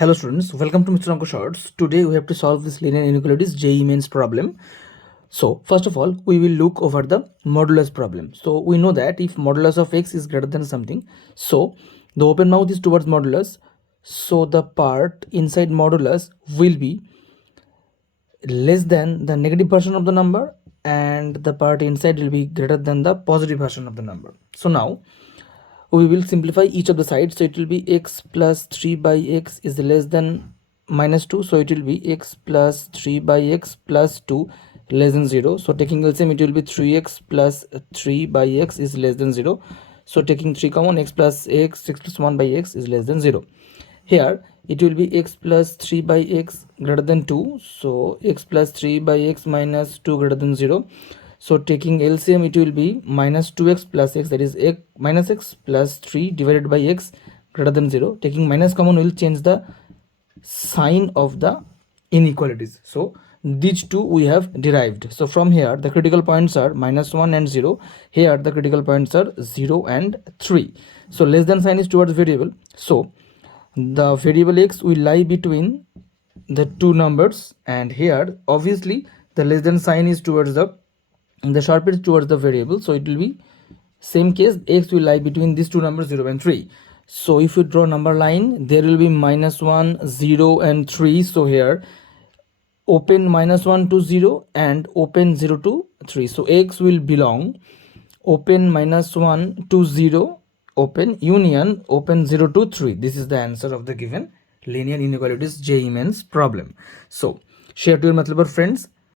Hello students, welcome to mronkoshorts. Today we have to solve this linear inequalities JEE mains problem. So first of all, we will look over the modulus problem. So we know that if modulus of x is greater than something, so the open mouth is towards modulus, so the part inside modulus will be less than the negative version of the number and the part inside will be greater than the positive version of the number. So now we will simplify each of the sides, so it will be x plus 3 by x is less than minus 2, so it will be x plus 3 by x plus 2 less than 0. So taking LCM, it will be 3x plus 3 by x is less than 0. So taking 3 common, x plus 1 by x is less than 0. Here it will be x plus 3 by x greater than 2, so x plus 3 by x minus 2 greater than 0. So taking LCM, it will be minus 2x plus x, that is minus x plus 3 divided by x greater than 0. Taking minus common, will change the sign of the inequalities. So these two we have derived. So from here the critical points are minus 1 and 0. Here the critical points are 0 and 3. So less than sign is towards variable, so the variable x will lie between the two numbers, and here obviously the less than sign is towards the sharp edge towards the variable, so it will be same case, x will lie between these two numbers 0 and 3. So if you draw number line, there will be minus 1, 0 and 3. So here open minus 1 to 0 and open 0 to 3. So x will belong open minus 1 to 0, open union open 0 to 3. This is the answer of the given linear inequalities JEE mains problem. So share to your matlab friends.